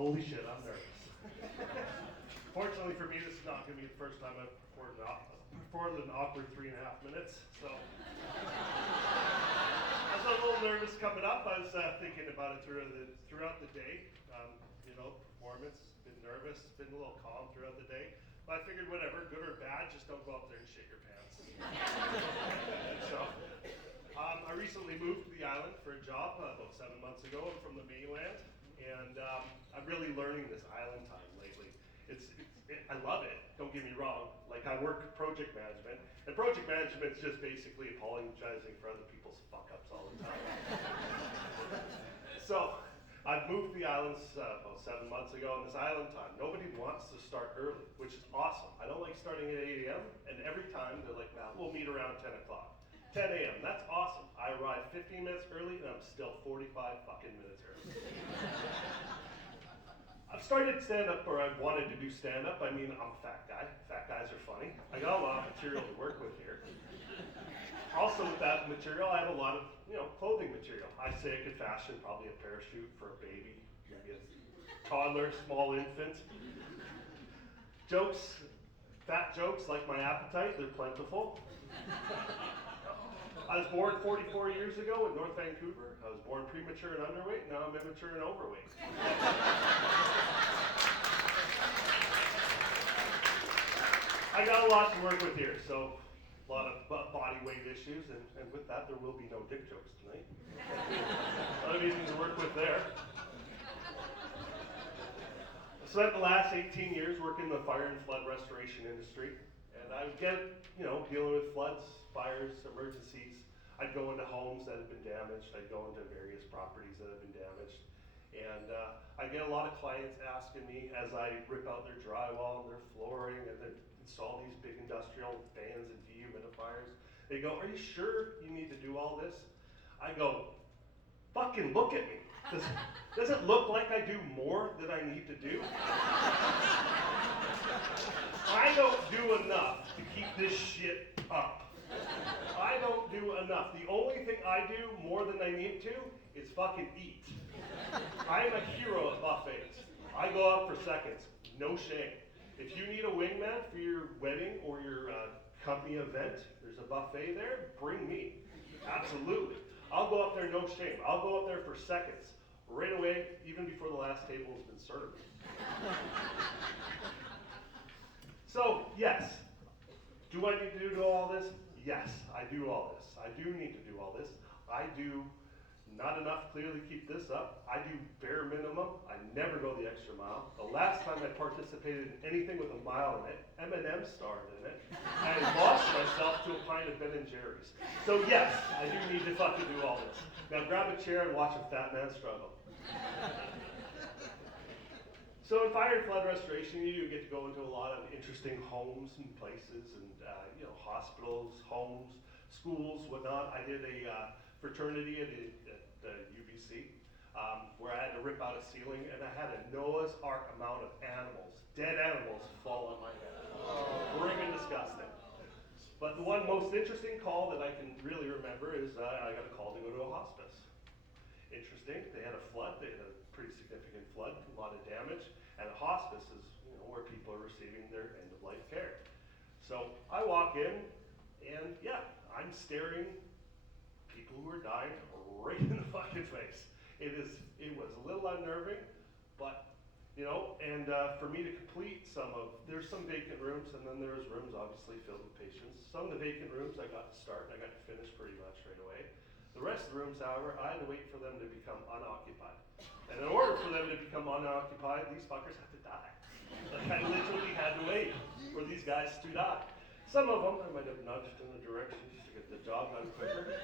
Holy shit, I'm nervous. Fortunately for me, this is not going to be the first time I've performed an awkward 3.5 minutes. So I was a little nervous coming up. I was thinking about it throughout the day. Performance, been nervous, been a little calm throughout the day. But I figured whatever, good or bad, just don't go out there and shit your pants. So I recently moved to the island for a job about 7 months ago. I'm from the mainland, and I'm really learning this island time lately. I love it, don't get me wrong. Like, I work project management, and project management is just basically apologizing for other people's fuck-ups all the time. So, I've moved to the islands about 7 months ago, and this island time, nobody wants to start early, which is awesome. I don't like starting at 8 a.m., and every time they're like, nah, we'll meet around 10 o'clock. 10 a.m., that's awesome. I arrive 15 minutes early, and I'm still 45 fucking minutes early. I've started stand-up, or I've wanted to do stand-up. I mean, I'm a fat guy. Fat guys are funny. I got a lot of material to work with here. Also with that material, I have a lot of, clothing material. I say I could fashion probably a parachute for a baby, maybe a toddler, small infant. Jokes, fat jokes like my appetite, they're plentiful. I was born 44 years ago in North Vancouver. I was born premature and underweight, now I'm immature and overweight. I got a lot to work with here, so a lot of body weight issues, and with that, there will be no dick jokes tonight. A lot of easy to work with there. I spent the last 18 years working in the fire and flood restoration industry, and I would get, dealing with floods, fires, emergencies. I'd go into homes that had been damaged. I'd go into various properties that had been damaged. And I get a lot of clients asking me as I rip out their drywall and their flooring and they install these big industrial fans and dehumidifiers. They go, are you sure you need to do all this? I go, fucking look at me. Does it look like I do more than I need to do? I don't do enough to keep this shit up. I don't do enough. The only thing I do more than I need to is fucking eat. I'm a hero at buffets. I go out for seconds, no shame. If you need a wingman for your wedding or your company event, there's a buffet there, bring me. Absolutely. I'll go up there, no shame. I'll go up there for seconds, right away, even before the last table has been served. So, yes. Do I need to do all this? Yes, I do all this. I do need to do all this. I do not enough to clearly keep this up. I do bare minimum. I never go the extra mile. The last time I participated in anything with a mile in it, Eminem starred in it. I lost myself to a pint of Ben & Jerry's. So yes, I do need to fucking do all this. Now grab a chair and watch a fat man struggle. So in fire and flood restoration, you get to go into a lot of interesting homes and places and hospitals, homes, schools, whatnot. I did a fraternity at the UBC where I had to rip out a ceiling and I had a Noah's Ark amount of animals, dead animals, fall on my head. Friggin' disgusting. But the one most interesting call that I can really remember is I got a call to go to a hospice. Interesting, they had a flood, they had a pretty significant flood, a lot of damage, and a hospice is where people are receiving their end-of-life care. So I walk in, and yeah, I'm staring people who are dying right in the fucking face. It was a little unnerving, but and for me to complete there's some vacant rooms, and then there's rooms obviously filled with patients. Some of the vacant rooms I got to start, and I got to finish pretty much right away. The rest of the rooms, however, I had to wait for them to become unoccupied. And in order for them to become unoccupied, these fuckers have to die. Like, I literally had to wait for these guys to die. Some of them I might have nudged in the direction just to get the job done quicker.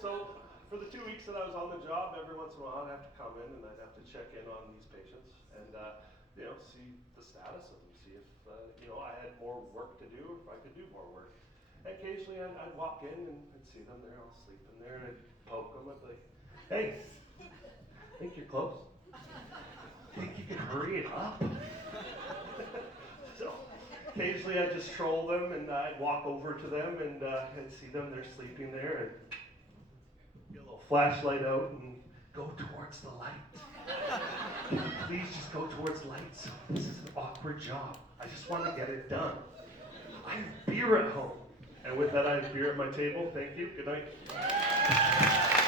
So for the 2 weeks that I was on the job, every once in a while I'd have to come in and I'd have to check in on these patients and see the status of them, see if I had more work to do, or if I could do more work. Occasionally I'd walk in and I'd see them there all sleeping there and I'd poke them. I'd be like, hey, think you're close? Think you can hurry it up? So occasionally I'd just troll them and I'd walk over to them and I'd see them, they're sleeping there and get a little flashlight out and go towards the light. please just go towards lights? This is an awkward job. I just want to get it done. I have beer at home. And with that, I have beer at my table. Thank you. Good night.